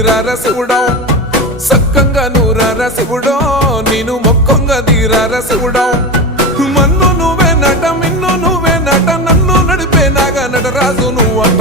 తీరార శివుడో సక్కంగా నూరార శివుడో నేను మొక్కంగా తీరార శివుడో మన్ను నువ్వే నట మిన్ను నువ్వే నట నన్ను నడిపే నాగా నటరాజు నువ్వంట